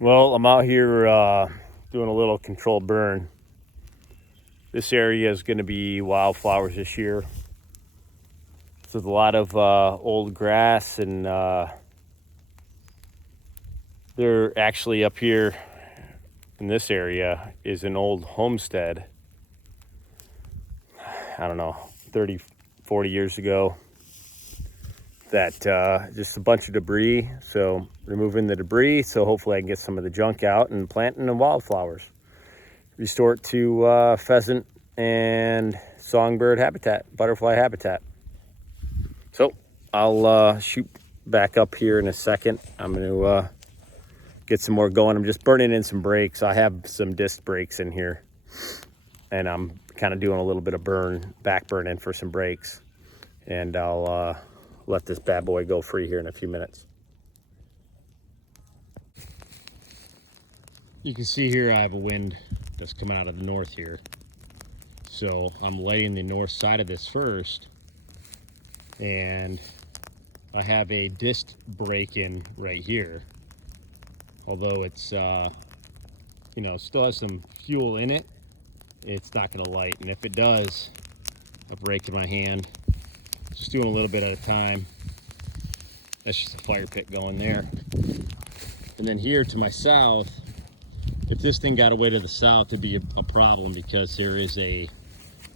Well, I'm out here doing a little controlled burn. This area is going to be wildflowers this year. So there's a lot of old grass, and they're actually up here in this area is an old homestead. I don't know, 30, 40 years ago. That just a bunch of debris, so removing the debris so hopefully I can get some of the junk out and planting the wildflowers, restore it to pheasant and songbird habitat, butterfly habitat. So I'll shoot back up here in a second. I'm going to get some more going. I'm just burning in some brakes. I have some disc brakes in here, and I'm kind of doing a little bit of back burning for some brakes, and I'll let this bad boy go free here in a few minutes. You can see here I have a wind that's coming out of the north here. So I'm lighting the north side of this first, and I have a disc brake in right here. Although it's, still has some fuel in it, it's not gonna light. And if it does, a brake in my hand. Just doing a little bit at a time. That's just a fire pit going there. And then here to my south, if this thing got away to the south, it'd be a problem, because there is a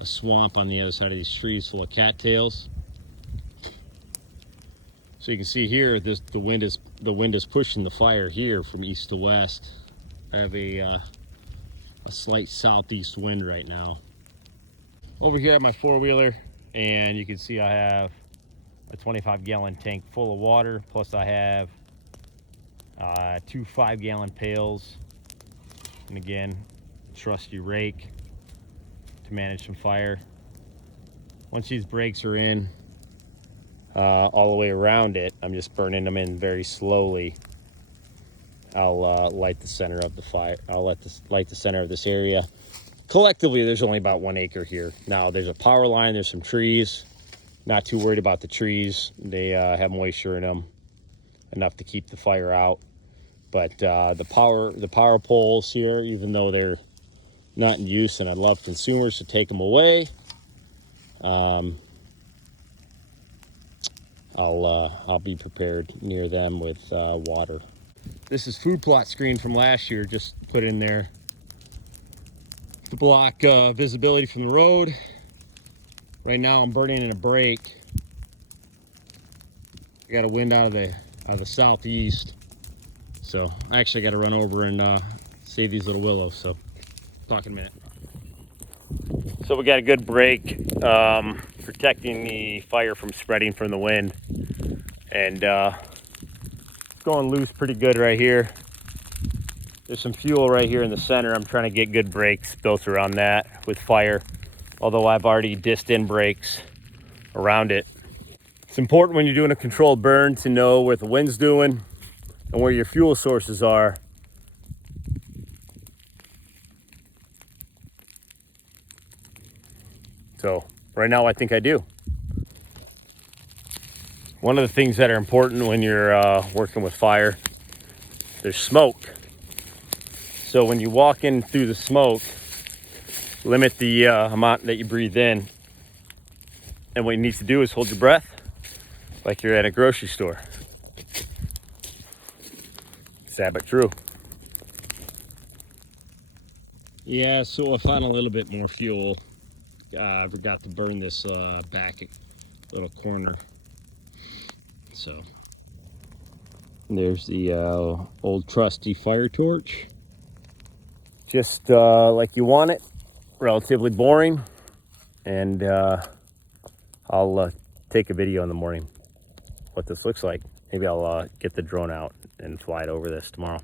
swamp on the other side of these trees full of cattails. So you can see here, the wind is pushing the fire here from east to west. I have a slight southeast wind right now. Over here at my four-wheeler, and you can see I have a 25-gallon tank full of water, plus I have 2 5-gallon pails, and again, trusty rake to manage some fire. Once these brakes are in, all the way around it, I'm just burning them in very slowly. I'll light the center of the fire. I'll light the center of this area. Collectively, there's only about 1 acre here. Now, there's a power line, there's some trees. Not too worried about the trees. They have moisture in them, enough to keep the fire out. But the power poles here, even though they're not in use, and I'd love consumers to take them away, I'll be prepared near them with water. This is food plot screen from last year, just put in there to block visibility from the road. Right now I'm burning in a brake. I got a wind out of the southeast, so I actually got to run over and save these little willows. So talk in a minute. So we got a good brake protecting the fire from spreading from the wind, and it's going loose pretty good right here. There's some fuel right here in the center. I'm trying to get good brakes built around that with fire, although I've already disced in brakes around it. It's important when you're doing a controlled burn to know what the wind's doing and where your fuel sources are. So right now I think I do. One of the things that are important when you're working with fire, there's smoke. So when you walk in through the smoke, limit the amount that you breathe in. And what you need to do is hold your breath like you're at a grocery store. Sad but true. Yeah, so I found a little bit more fuel. I forgot to burn this back little corner. So there's the old trusty fire torch. Just like you want it, relatively boring. And I'll take a video in the morning what this looks like. Maybe I'll get the drone out and fly it over this tomorrow.